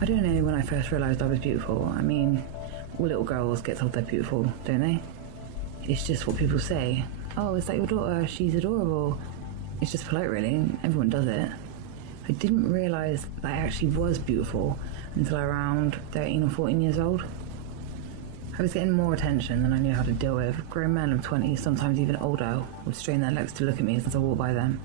I don't know when I first realised I was beautiful. I mean, all little girls get told they're beautiful, don't they? It's just what people say. Oh, is that your daughter? She's adorable. It's just polite, really. Everyone does it. I didn't realise that I actually was beautiful until around 13 or 14 years old. I was getting more attention than I knew how to deal with. Grown men of 20, sometimes even older, would strain their necks to look at me as I walked by them.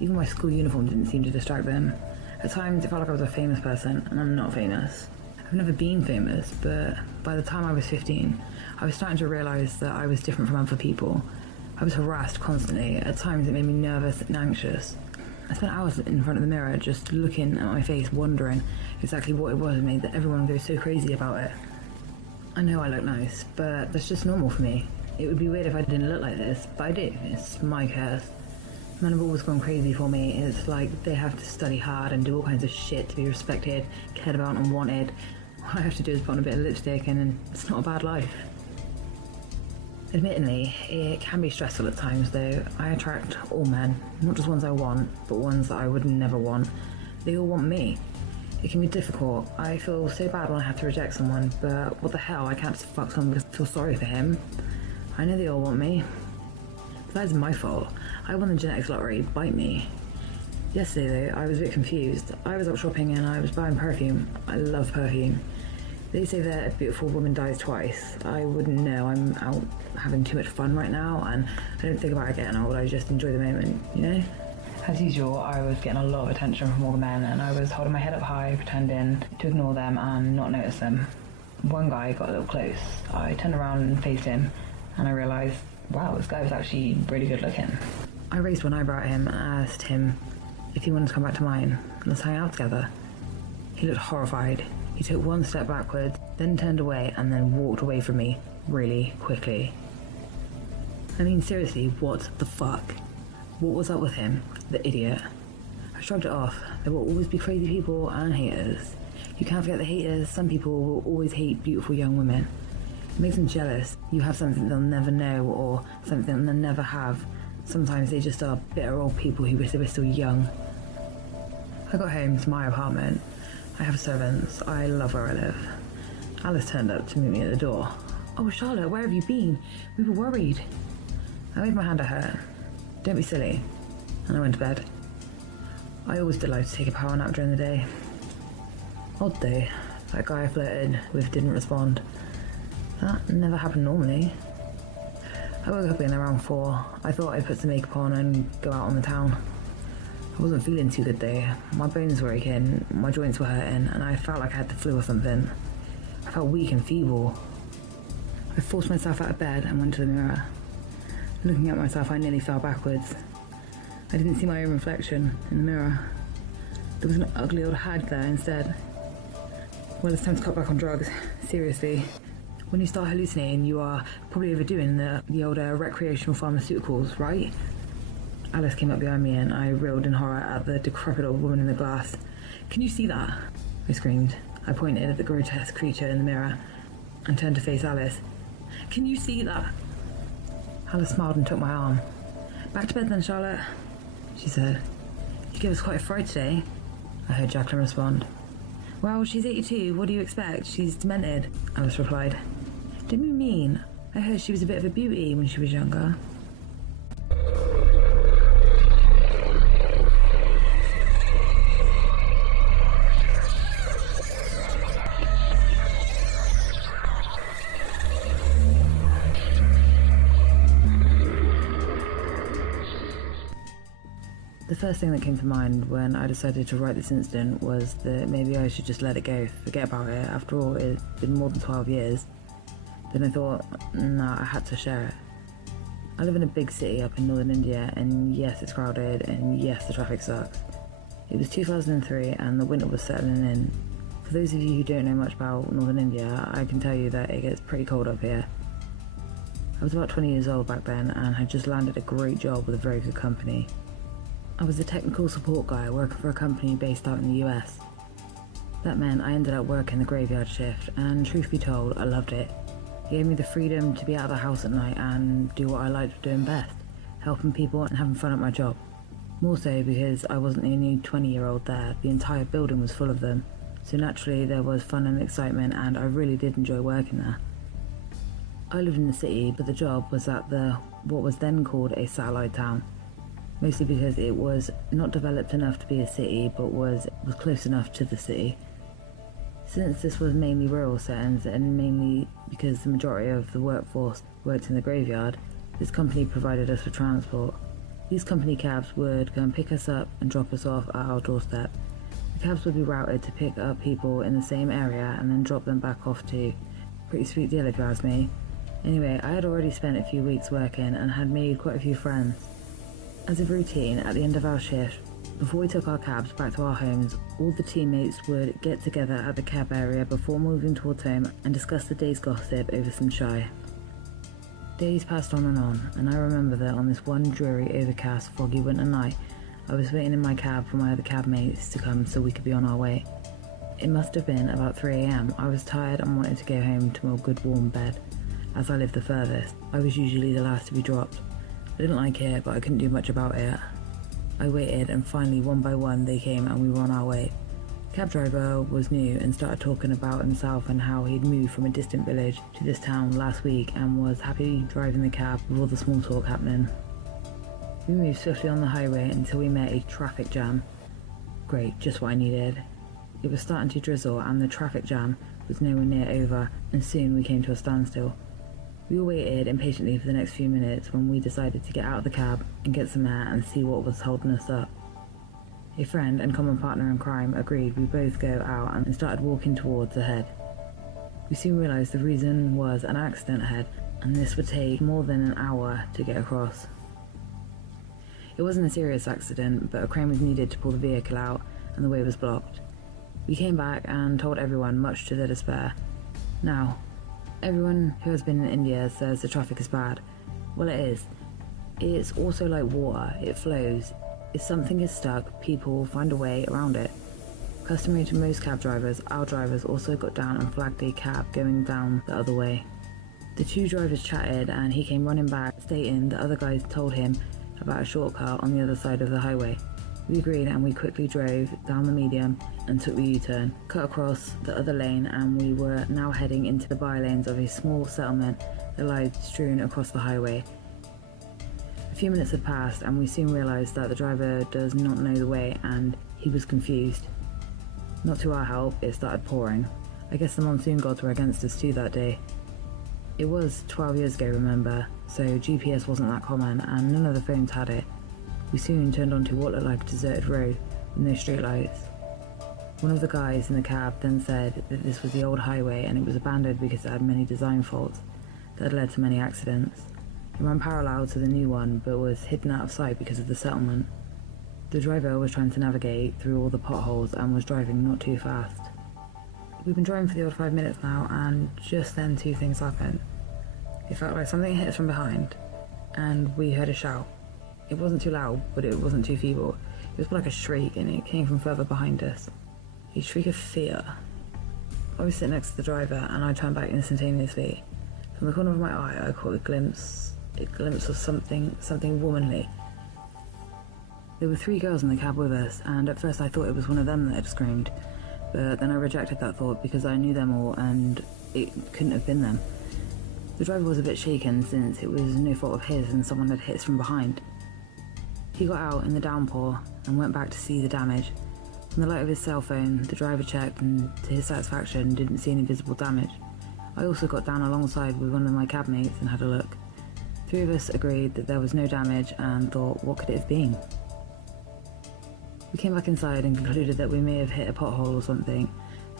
Even my school uniform didn't seem to distract them. At times it felt like I was a famous person, and I'm not famous. I've never been famous, but by the time I was 15, I was starting to realise that I was different from other people. I was harassed constantly. At times it made me nervous and anxious. I spent hours in front of the mirror just looking at my face, wondering exactly what it was that made everyone go so crazy about it. I know I look nice, but that's just normal for me. It would be weird if I didn't look like this, but I do. It's my curse. Men have always gone crazy for me. It's like they have to study hard and do all kinds of shit to be respected, cared about and wanted. All I have to do is put on a bit of lipstick and it's not a bad life. Admittedly, it can be stressful at times though. I attract all men, not just ones I want, but ones that I would never want. They all want me. It can be difficult. I feel so bad when I have to reject someone, but what the hell, I can't just fuck someone because I feel sorry for him. I know they all want me. That is my fault. I won the genetics lottery, bite me. Yesterday though, I was a bit confused. I was out shopping and I was buying perfume. I love perfume. They say that a beautiful woman dies twice. I wouldn't know. I'm out having too much fun right now and I don't think about it getting old. I just enjoy the moment, you know? As usual, I was getting a lot of attention from all the men and I was holding my head up high, pretending to ignore them and not notice them. One guy got a little close. I turned around and faced him and I realised, wow, this guy was actually really good looking. I raised one eyebrow at him and asked him if he wanted to come back to mine. Let's hang out together. He looked horrified. He took one step backwards, then turned away and then walked away from me really quickly. I mean, seriously, what the fuck? What was up with him? The idiot. I shrugged it off. There will always be crazy people and haters. You can't forget the haters. Some people will always hate beautiful young women. It makes them jealous. You have something they'll never know or something they'll never have. Sometimes they just are bitter old people who wish they were still young. I got home to my apartment. I have servants. I love where I live. Alice turned up to meet me at the door. Oh, Charlotte, where have you been? We were worried. I waved my hand at her. Don't be silly. And I went to bed. I always did like to take a power nap during the day. Odd though, that guy I flirted with didn't respond. That never happened normally. I woke up again around 4. I thought I'd put some makeup on and go out on the town. I wasn't feeling too good though. My bones were aching, my joints were hurting, and I felt like I had the flu or something. I felt weak and feeble. I forced myself out of bed and went to the mirror. Looking at myself, I nearly fell backwards. I didn't see my own reflection in the mirror. There was an ugly old hag there instead. Well, it's time to cut back on drugs. Seriously. When you start hallucinating, you are probably overdoing the older recreational pharmaceuticals, right? Alice came up behind me and I reeled in horror at the decrepit old woman in the glass. Can you see that? I screamed. I pointed at the grotesque creature in the mirror and turned to face Alice. Can you see that? Alice smiled and took my arm. Back to bed then, Charlotte, she said. You gave us quite a fright today, I heard Jacqueline respond. Well, she's 82, what do you expect? She's demented, Alice replied. Don't be mean. I heard she was a bit of a beauty when she was younger. The first thing that came to mind when I decided to write this incident was that maybe I should just let it go, forget about it. After all, it's been more than 12 years. Then I thought, nah, I had to share it. I live in a big city up in northern India, and yes, it's crowded, and yes, the traffic sucks. It was 2003 and the winter was settling in. For those of you who don't know much about northern India, I can tell you that it gets pretty cold up here. I was about 20 years old back then and had just landed a great job with a very good company. I was a technical support guy working for a company based out in the US. That meant I ended up working the graveyard shift, and truth be told, I loved it. It gave me the freedom to be out of the house at night and do what I liked doing best, helping people and having fun at my job. More so because I wasn't the only 20-year-old there, the entire building was full of them. I was about 20 years old back then and had just landed a great job with a very good company. I was a technical support guy working for a company based out in the US. That meant I ended up working the graveyard shift, and truth be told, I loved it. It gave me the freedom to be out of the house at night and do what I liked doing best, helping people and having fun at my job. More so because I wasn't the only so naturally there was fun and excitement, and I really did enjoy working there. I lived in the city, but the job was at what was then called a satellite town, mostly because it was not developed enough to be a city, but was close enough to the city. Since this was mainly rural settings, and mainly because the majority of the workforce worked in the graveyard, this company provided us with transport. These company cabs would come pick us up and drop us off at our doorstep. The cabs would be routed to pick up people in the same area and then drop them back off too. Pretty sweet deal if you ask me. Anyway, I had already spent a few weeks working and had made quite a few friends. As a routine, at the end of our shift, before we took our cabs back to our homes, all the teammates would get together at the cab area before moving towards home and discuss the day's gossip over some chai. Days passed on, and I remember that on this one dreary, overcast, foggy winter night, I was waiting in my cab for my other cab mates to come so we could be on our way. It must have been about 3 AM. I was tired and wanted to go home to my good warm bed. As I lived the furthest, I was usually the last to be dropped. I didn't like it, but I couldn't do much about it. I waited, and finally, one by one, they came and we were on our way. The cab driver was new and started talking about himself and how he'd moved from a distant village to this town last week and was happy driving the cab with all the small talk happening. We moved swiftly on the highway until we met a traffic jam. Great, just what I needed. It was starting to drizzle and the traffic jam was nowhere near over, and soon we came to a standstill. We all waited impatiently for the next few minutes when we decided to get out of the cab and get some air and see what was holding us up. A friend and common partner in crime agreed we both go out and started walking towards the head. We soon realised the reason was an accident ahead, and this would take more than an hour to get across. It wasn't a serious accident, but a crane was needed to pull the vehicle out and the way was blocked. We came back and told everyone, much to their despair. Now, everyone who has been in India says the traffic is bad. Well, it is. It's also like water, it flows. If something is stuck, people will find a way around it. Customary to most cab drivers, our drivers also got down and flagged a cab going down the other way. The two drivers chatted and he came running back, stating the other guys told him about a shortcut on the other side of the highway. We agreed and we quickly drove down the medium and took the U-turn, cut across the other lane, and we were now heading into the by-lanes of a small settlement that lies strewn across the highway. A few minutes had passed and we soon realised that the driver does not know the way and he was confused. Not to our help, it started pouring. I guess the monsoon gods were against us too that day. It was 12 years ago, remember, so GPS wasn't that common and none of the phones had it. We soon turned onto what looked like a deserted road with no streetlights. One of the guys in the cab then said that this was the old highway and it was abandoned because it had many design faults that had led to many accidents. It ran parallel to the new one but was hidden out of sight because of the settlement. The driver was trying to navigate through all the potholes and was driving not too fast. We've been driving for the odd 5 minutes now, and just then two things happened. It felt like something hit us from behind and we heard a shout. It wasn't too loud, but it wasn't too feeble. It was like a shriek, and it came from further behind us. A shriek of fear. I was sitting next to the driver, and I turned back instantaneously. From the corner of my eye, I caught a glimpse of something womanly. There were 3 girls in the cab with us, and at first I thought it was one of them that had screamed. But then I rejected that thought because I knew them all, and it couldn't have been them. The driver was a bit shaken since it was no fault of his and someone had hit us from behind. He got out in the downpour and went back to see the damage. From the light of his cell phone, the driver checked and, to his satisfaction, didn't see any visible damage. I also got down alongside with one of my cab mates and had a look. 3 of us agreed that there was no damage and thought, what could it have been? We came back inside and concluded that we may have hit a pothole or something,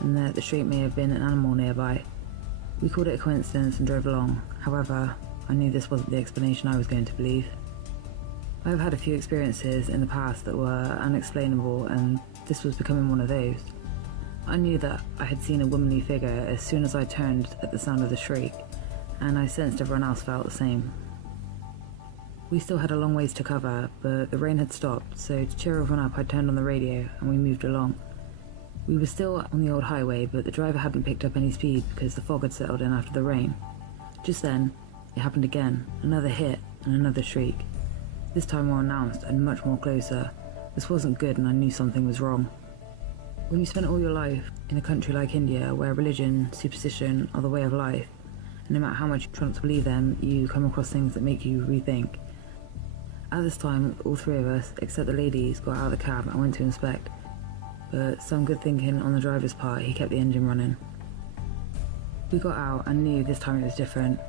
and that the street may have been an animal nearby. We called it a coincidence and drove along. However, I knew this wasn't the explanation I was going to believe. I have had a few experiences in the past that were unexplainable, and this was becoming one of those. I knew that I had seen a womanly figure as soon as I turned at the sound of the shriek, and I sensed everyone else felt the same. We still had a long ways to cover, but the rain had stopped, so to cheer everyone up I turned on the radio and we moved along. We were still on the old highway, but the driver hadn't picked up any speed because the fog had settled in after the rain. Just then, it happened again, another hit and another shriek. This time more announced and much more closer. This wasn't good and I knew something was wrong. When you spend all your life in a country like India, where religion, superstition are the way of life, and no matter how much you try not to believe them, you come across things that make you rethink. At this time, all three of us, except the ladies, got out of the cab and went to inspect. But some good thinking on the driver's part, he kept the engine running. We got out and knew this time it was different.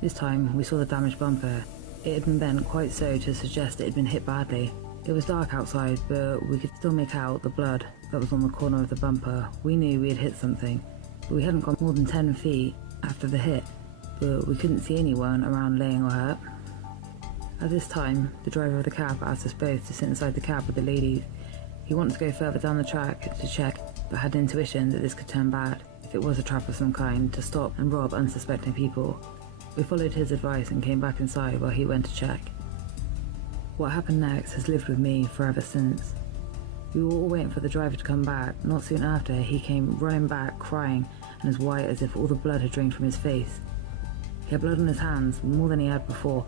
This time, we saw the damaged bumper. It had been bent quite so to suggest it had been hit badly. It was dark outside, but we could still make out the blood that was on the corner of the bumper. We knew we had hit something, but we hadn't gone more than 10 feet after the hit, but we couldn't see anyone around laying or hurt. At this time, the driver of the cab asked us both to sit inside the cab with the ladies. He wanted to go further down the track to check, but had an intuition that this could turn bad, if it was a trap of some kind, to stop and rob unsuspecting people. We followed his advice and came back inside while he went to check. What happened next has lived with me forever since. We were all waiting for the driver to come back. Not soon after, he came running back, crying, and as white as if all the blood had drained from his face. He had blood on his hands, more than he had before.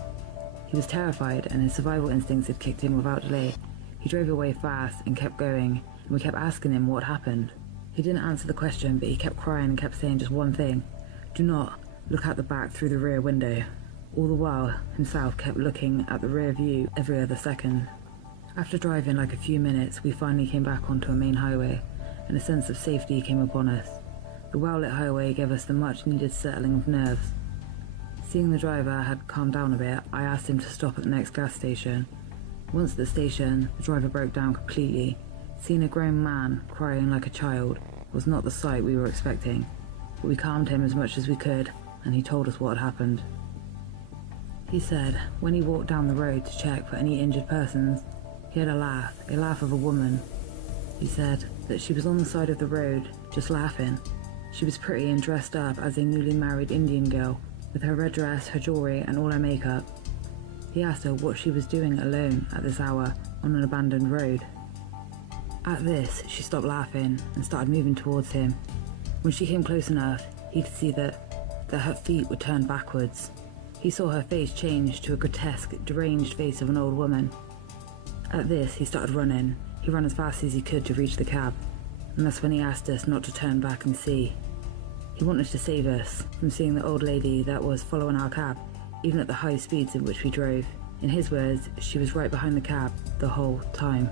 He was terrified, and his survival instincts had kicked in without delay. He drove away fast and kept going, and we kept asking him what happened. He didn't answer the question, but he kept crying and kept saying just one thing: "Do not look out the back through the rear window." All the while, himself kept looking at the rear view every other second. After driving like a few minutes, we finally came back onto a main highway, and a sense of safety came upon us. The well-lit highway gave us the much-needed settling of nerves. Seeing the driver had calmed down a bit, I asked him to stop at the next gas station. Once at the station, the driver broke down completely. Seeing a grown man crying like a child was not the sight we were expecting, but we calmed him as much as we could, and he told us what had happened. He said when he walked down the road to check for any injured persons, he had a laugh of a woman. He said that she was on the side of the road, just laughing. She was pretty and dressed up as a newly married Indian girl, with her red dress, her jewellery and all her makeup. He asked her what she was doing alone at this hour on an abandoned road. At this, she stopped laughing and started moving towards him. When she came close enough, he could see that her feet were turned backwards. He saw her face change to a grotesque, deranged face of an old woman. At this, he started running. He ran as fast as he could to reach the cab, and that's when he asked us not to turn back and see. He wanted to save us from seeing the old lady that was following our cab, even at the high speeds at which we drove. In his words, she was right behind the cab the whole time.